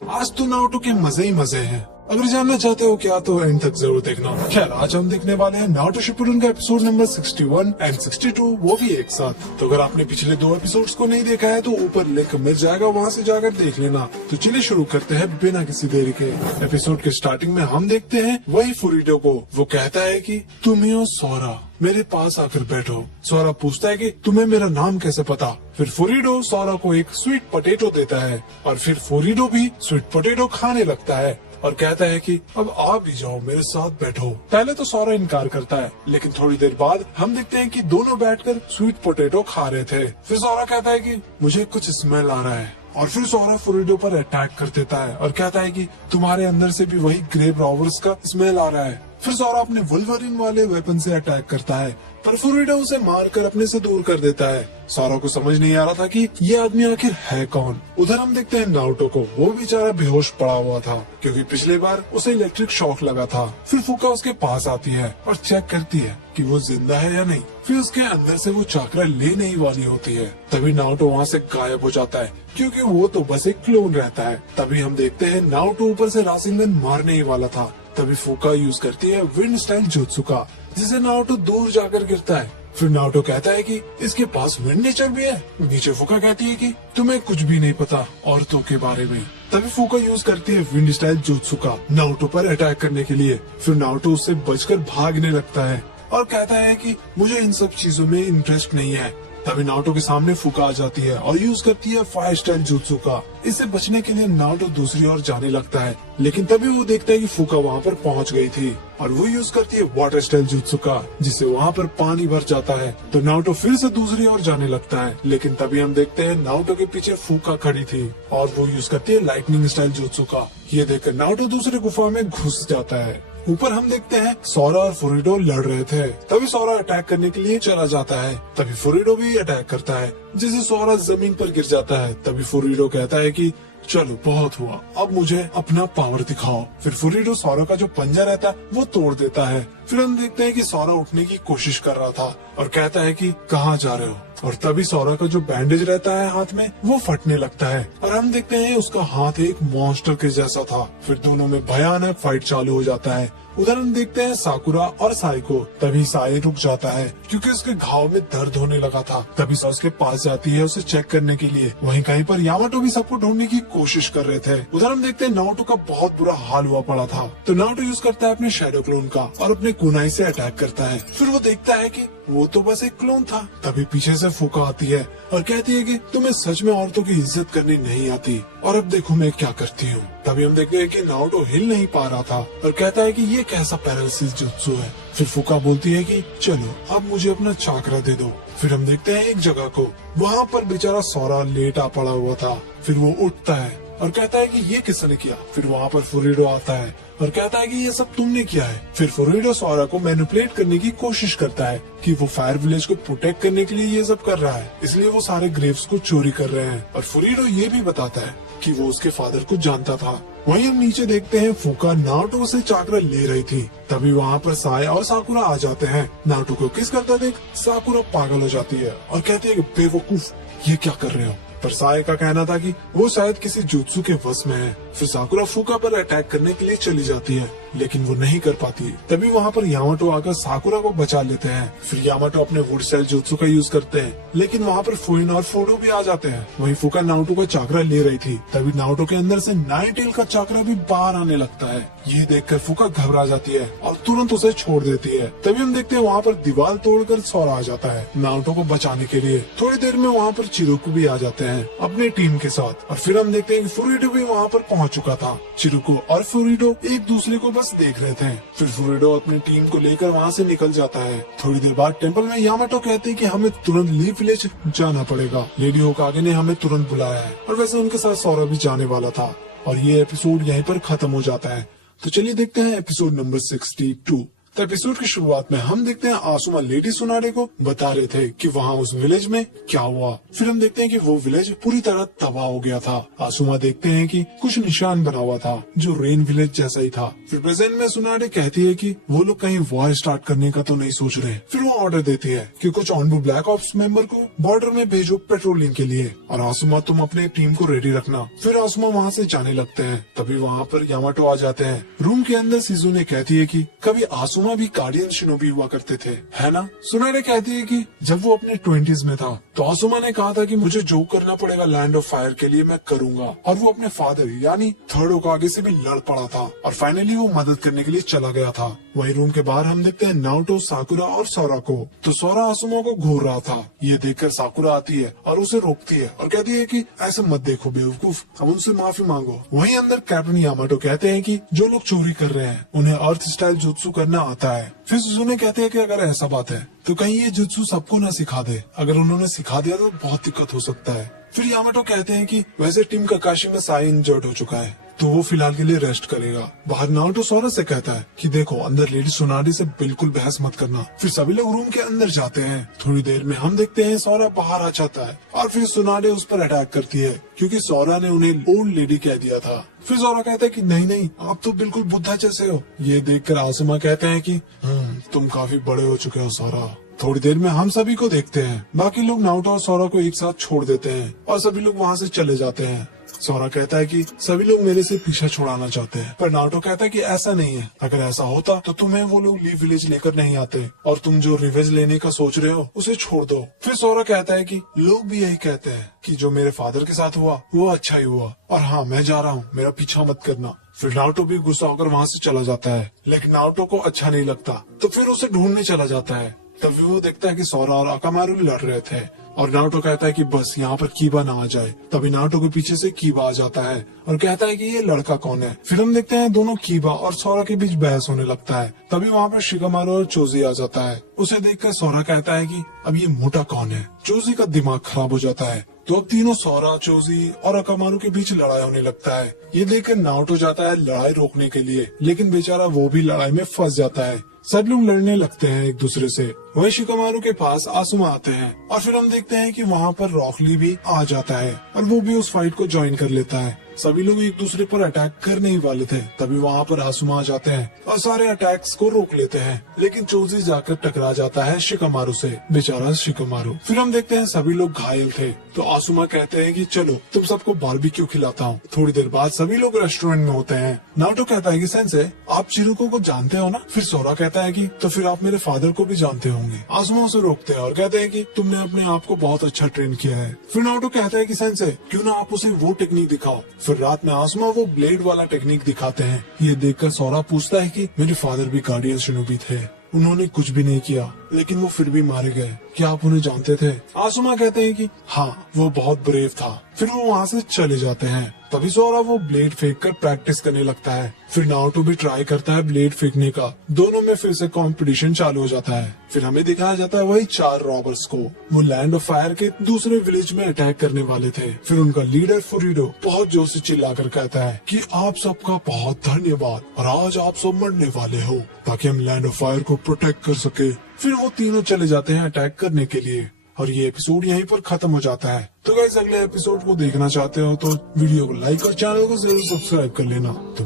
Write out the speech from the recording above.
आज तो नारुतो के मजे ही मजे हैं। अगर जानना चाहते हो क्या तो एंड तक जरूर देखना। खैर आज हम देखने वाले हैं नारुतो शिपुडन का एपिसोड नंबर 61 एंड 62, वो भी एक साथ। तो अगर आपने पिछले 2 एपिसोड्स को नहीं देखा है तो ऊपर लिंक मिल जाएगा, वहाँ से जाकर देख लेना। तो चलिए शुरू करते हैं बिना किसी देरी के। एपिसोड के स्टार्टिंग में हम देखते हैं वही फुरीडो को। वो कहता है कि तुम ही हो सोरा, मेरे पास आकर बैठो। सोरा पूछता है कि तुम्हें मेरा नाम कैसे पता। फिर फुरीडो सोरा को एक स्वीट पोटैटो देता है और फिर फुरीडो भी स्वीट पोटैटो खाने लगता है और कहता है कि अब आप भी जाओ, मेरे साथ बैठो। पहले तो सोरा इनकार करता है, लेकिन थोड़ी देर बाद हम देखते हैं कि दोनों बैठकर स्वीट पोटैटो खा रहे थे। फिर सोरा कहता है कि मुझे कुछ स्मेल आ रहा है और फिर सोरा फुरीडो पर अटैक कर देता है और कहता है कि तुम्हारे अंदर से भी वही ग्रेव रॉवर्स का स्मेल आ रहा है। फिर सोरा अपने वुल्वरीन वाले वेपन से अटैक करता है पर फुरीडो उसे मारकर अपने से दूर कर देता है। सोरा को समझ नहीं आ रहा था कि ये आदमी आखिर है कौन। उधर हम देखते हैं नारुतो को। वो बेचारा बेहोश पड़ा हुआ था क्योंकि पिछले बार उसे इलेक्ट्रिक शॉक लगा था। फिर फुका उसके पास आती है और चेक करती है कि वो जिंदा है या नहीं। फिर उसके अंदर से वो चाकरा लेने ही वाली होती है। तभी नारुतो वहाँ से गायब हो जाता है क्योंकि वो तो बस एक क्लोन रहता है। तभी हम देखते हैं नारुतो ऊपर से रासेनगन मारने ही वाला था। तभी फुका यूज करती है विंड स्टाइल जुत्सु का, जिसे नारुतो दूर जाकर गिरता है। फिर नारुतो कहता है कि इसके पास विंड नेचर भी है। नीचे फुका कहती है कि तुम्हें कुछ भी नहीं पता औरतों के बारे में। तभी फुका यूज करती है विंड स्टाइल जुत्सु का नारुतो पर अटैक करने के लिए। फिर नारुतो उससे बचकर भागने लगता है और कहता है कि मुझे इन सब चीजों में इंटरेस्ट नहीं है। तभी नारुतो के सामने फुका आ जाती है और यूज करती है फायर स्टाइल जुत्सु का। इससे बचने के लिए नारुतो दूसरी ओर जाने लगता है, लेकिन तभी वो देखता है कि फुका वहाँ पर पहुँच गई थी और वो यूज करती है वाटर स्टाइल जुत्सु का, जिससे वहाँ पर पानी भर जाता है। तो नारुतो फिर से दूसरी ओर जाने लगता है, लेकिन तभी हम देखते हैं नारुतो के पीछे फुका खड़ी थी और वो यूज करती है लाइटनिंग स्टाइल जुत्सु का। ये देखकर नारुतो दूसरे गुफा में घुस जाता है। ऊपर हम देखते हैं सोरा और फुरीडो लड़ रहे थे। तभी सोरा अटैक करने के लिए चला जाता है। तभी फुरीडो भी अटैक करता है, जिससे सोरा जमीन पर गिर जाता है। तभी फुरीडो कहता है कि चलो बहुत हुआ, अब मुझे अपना पावर दिखाओ। फिर फुरीडो सोरा का जो पंजा रहता है वो तोड़ देता है। फिर हम देखते हैं कि सोरा उठने की कोशिश कर रहा था और कहता है कि कहाँ जा रहे हो। और तभी सोरा का जो बैंडेज रहता है हाथ में वो फटने लगता है और हम देखते हैं उसका हाथ एक मॉन्स्टर के जैसा था। फिर दोनों में भयानक फाइट चालू हो जाता है। उधर हम देखते हैं साकुरा और साई को। तभी साई रुक जाता है क्योंकि उसके घाव में दर्द होने लगा था। तभी साई उसके पास जाती है उसे चेक करने के लिए। वहीं कहीं पर यामाटो भी सबको ढूंढने की कोशिश कर रहे थे। उधर हम देखते हैं नारुतो का बहुत बुरा हाल हुआ पड़ा था। तो नारुतो यूज करता है अपने शैडो क्लोन का और अपने कुनाई से अटैक करता है। फिर वो देखता है कि वो तो बस एक क्लोन था। तभी पीछे से फुका आती है और कहती है कि तुम्हें सच में औरतों की इज्जत करनी नहीं आती और अब देखो मैं क्या करती हूँ। तभी हम देखते हैं कि नारुतो हिल नहीं पा रहा था और कहता है कि ये कैसा पैरालिसिस जुत्सु है। फिर फुका बोलती है कि चलो अब मुझे अपना चाकरा दे दो। फिर हम देखते हैं एक जगह को, वहाँ पर बेचारा सोरा लेटा पड़ा हुआ था। फिर वो उठता है और कहता है कि ये किसने किया। फिर वहाँ पर फुरीडो आता है और कहता है कि ये सब तुमने किया है। फिर फुरीडो सोरा को मैनिपुलेट करने की कोशिश करता है कि वो फायर विलेज को प्रोटेक्ट करने के लिए ये सब कर रहा है, इसलिए वो सारे ग्रेव्स को चोरी कर रहे हैं। और फुरीडो ये भी बताता है कि वो उसके फादर को जानता था। वहीं हम नीचे देखते हैं फुका नारुतो से चाकरा ले रही थी। तभी वहाँ पर साई और साकुरा आ जाते हैं। नारुतो को किस करता देख साकुरा पागल हो जाती है और कहती है कि बेवकूफ ये क्या कर रहे हो। पर साई का कहना था कि वो शायद किसी जुत्सु के वश में है। फिर साकुरा फुका पर अटैक करने के लिए चली जाती है, लेकिन वो नहीं कर पाती। तभी वहाँ पर यामाटो आकर साकुरा को बचा लेते हैं। फिर यामाटो अपने वुड स्टाइल जुत्सु का यूज करते हैं, लेकिन वहाँ पर फुइन और फूडो भी आ जाते हैं। वहीं फुका नारुतो का चाकरा ले रही थी। तभी नारुतो के अंदर से नाइटेल का चाकरा भी बाहर आने लगता है। ये देखकर फुका घबरा जाती है और तुरंत उसे छोड़ देती है। तभी हम देखते हैं वहाँ पर दीवार तोड़कर सोरा आ जाता है नारुतो को बचाने के लिए। थोड़ी देर में वहाँ पर चिरुकु भी आ जाते हैं अपने टीम के साथ। और फिर हम देखते हैं कि फुरीडो भी वहाँ पर पहुँच चुका था। चिरुकु और फुरीडो एक दूसरे को बस देख रहे थे। फिर फुरीडो अपनी टीम को लेकर वहाँ से निकल जाता है। थोड़ी देर बाद टेम्पल में यामाटो कहते हैं कि हमें तुरंत लीफ विलेज जाना पड़ेगा। लेडी होकागे ने हमें तुरंत बुलाया है और वैसे उनके साथ सोरा भी जाने वाला था। और ये एपिसोड यहीं पर खत्म हो जाता है। तो चलिए देखते हैं एपिसोड नंबर 62। तो एपिसोड की शुरुआत में हम देखते हैं आसुमा लेडी सुनाडे को बता रहे थे कि वहाँ उस विलेज में क्या हुआ। फिर हम देखते हैं कि वो विलेज पूरी तरह तबाह हो गया था। आसुमा देखते हैं कि कुछ निशान बना हुआ था जो रेन विलेज जैसा ही था। फिर प्रेजेंट में सुनाडे कहती है कि वो लोग कहीं वॉर स्टार्ट करने का तो नहीं सोच रहे। फिर वो ऑर्डर देती है कि कुछ ऑनबू ब्लैक ऑप्स मेंबर को बॉर्डर में भेजो पेट्रोलिंग के लिए, और आसुमा तुम अपने टीम को रेडी रखना। फिर आसुमा वहाँ से जाने लगते हैं। तभी वहाँ पर यामाटो आ जाते हैं। रूम के अंदर शिजुने कहती है कि कभी आसुमा भी गार्डियन शिनोबी हुआ करते थे, है ना। सुनाडे कहती है कि जब वो अपने 20s में था तो आसुमा ने कहा था कि मुझे जो करना पड़ेगा लैंड ऑफ फायर के लिए मैं करूंगा, और वो अपने फादर यानी थर्ड होकागे से भी लड़ पड़ा था और फाइनली वो मदद करने के लिए चला गया था। वही रूम के बाहर हम देखते हैं नारुतो, साकुरा और सोरा को। तो सोरा आसुमा को घूर रहा था। ये देखकर साकुरा आती है और उसे रोकती है और कहती है कि ऐसे मत देखो बेवकूफ, हम उनसे माफी मांगो। वहीं अंदर कैप्टन यामाटो कहते हैं कि जो लोग चोरी कर रहे हैं उन्हें अर्थ स्टाइल जुत्सु करना आता है। फिर सुजुने कहते हैं कि अगर ऐसा बात है तो कहीं ये जुत्सु सबको न सिखा दे, अगर उन्होंने सिखा दिया तो बहुत दिक्कत हो सकता है। फिर यामाटो कहते हैं कि वैसे टीम काकाशी में साई इंजर्ड हो चुका है तो वो फिलहाल के लिए रेस्ट करेगा। बाहर नारुतो सोरा से कहता है कि देखो अंदर लेडी सुनाडे से बिल्कुल बहस मत करना। फिर सभी लोग रूम के अंदर जाते हैं। थोड़ी देर में हम देखते हैं सोरा बाहर आ जाता है और फिर सुनाडे उस पर अटैक करती है क्योंकि सोरा ने उन्हें ओल्ड लेडी कह दिया था। फिर सोरा कहता है कि नहीं नहीं, आप तो बिल्कुल बुद्धा जैसे हो। ये देखकर आसुमा कहते हैं कि तुम काफी बड़े हो चुके हो सोरा। थोड़ी देर में हम सभी को देखते हैं। बाकी लोग नारुतो और सोरा को एक साथ छोड़ देते हैं और सभी लोग वहाँ से चले जाते हैं। सोरा कहता है कि सभी लोग मेरे से पीछा छुड़ाना चाहते हैं, पर नारुतो कहता है कि ऐसा नहीं है। अगर ऐसा होता तो तुम्हें वो लोग लीव विलेज लेकर नहीं आते और तुम जो रिवेंज लेने का सोच रहे हो उसे छोड़ दो। फिर सोरा कहता है कि लोग भी यही कहते हैं कि जो मेरे फादर के साथ हुआ वो अच्छा ही हुआ, और हाँ मैं जा रहा हूँ, मेरा पीछा मत करना। फिर नारुतो भी गुस्सा होकर वहाँ से चला जाता है, लेकिन नारुतो को अच्छा नहीं लगता तो फिर उसे ढूंढने चला जाता है। तभी वो देखता है कि सोरा और अकामारू लड़ रहे थे और नारुतो कहता है कि बस यहाँ पर कीबा ना आ जाए। तभी नारुतो के पीछे से कीबा आ जाता है और कहता है कि ये लड़का कौन है। फिर हम देखते हैं दोनों कीबा और सोरा के बीच बहस होने लगता है। तभी वहाँ पर शिकामारू और चोजी आ जाता है। उसे देखकर सोरा कहता है कि अब ये मोटा कौन है। चोजी का दिमाग खराब हो जाता है। तो अब तीनों सोरा, चोजी और अकामारू के बीच लड़ाई होने लगता है। ये देखकर नारुतो जाता है लड़ाई रोकने के लिए, लेकिन बेचारा वो भी लड़ाई में फंस जाता है। सब लोग लड़ने लगते हैं एक दूसरे से। वही शिकामारू के पास आसुमा आते हैं और फिर हम देखते हैं कि वहाँ पर रॉक ली भी आ जाता है और वो भी उस फाइट को ज्वाइन कर लेता है। सभी लोग एक दूसरे पर अटैक करने ही वाले थे, तभी वहाँ पर आसुमा आ जाते हैं और सारे अटैक्स को रोक लेते हैं, लेकिन चोजी जाकर टकरा जाता है शिकामारू से। बेचारा शिकामारू। फिर हम देखते हैं सभी लोग घायल थे, तो आसुमा कहते हैं कि चलो तुम सबको बारबेक्यू खिलाता हूँ। थोड़ी देर बाद सभी लोग रेस्टोरेंट में होते हैं। नारुतो कहता है कि सेंसे आप चिरुको को जानते हो ना। फिर सोरा कहता है कि तो फिर आप मेरे फादर को भी जानते होंगे। आसुमा उसे रोकते हैं और कहते हैं कि तुमने अपने आप को बहुत अच्छा ट्रेन किया है। फिर नारुतो कहता है कि सेंसे क्यों ना आप उसे वो टेक्निक दिखाओ। फिर रात में आसुमा वो ब्लेड वाला टेक्निक दिखाते हैं। ये देखकर सोरा पूछता है कि मेरे फादर भी गार्डियन शिनोबी थे, उन्होंने कुछ भी नहीं किया लेकिन वो फिर भी मारे गए, क्या आप उन्हें जानते थे। आसुमा कहते हैं कि हाँ वो बहुत ब्रेव था। फिर वो वहाँ से चले जाते हैं। तभी सोरा वो ब्लेड फेंक कर प्रैक्टिस करने लगता है। फिर नारुतो भी ट्राई करता है ब्लेड फेंकने का। दोनों में फिर से कंपटीशन चालू हो जाता है। फिर हमें दिखाया जाता है वही 4 रॉबर्स को। वो लैंड ऑफ फायर के दूसरे विलेज में अटैक करने वाले थे। फिर उनका लीडर फुरीडो बहुत जोर से चिल्लाकर कहता है कि आप सबका बहुत धन्यवाद और आज आप सब मरने वाले हो ताकि हम लैंड ऑफ फायर को प्रोटेक्ट कर सके। फिर वो तीनों चले जाते हैं अटैक करने के लिए और ये एपिसोड यहीं पर खत्म हो जाता है। तो गाइस अगले एपिसोड को देखना चाहते हो तो वीडियो को लाइक और चैनल को जरूर सब्सक्राइब कर लेना।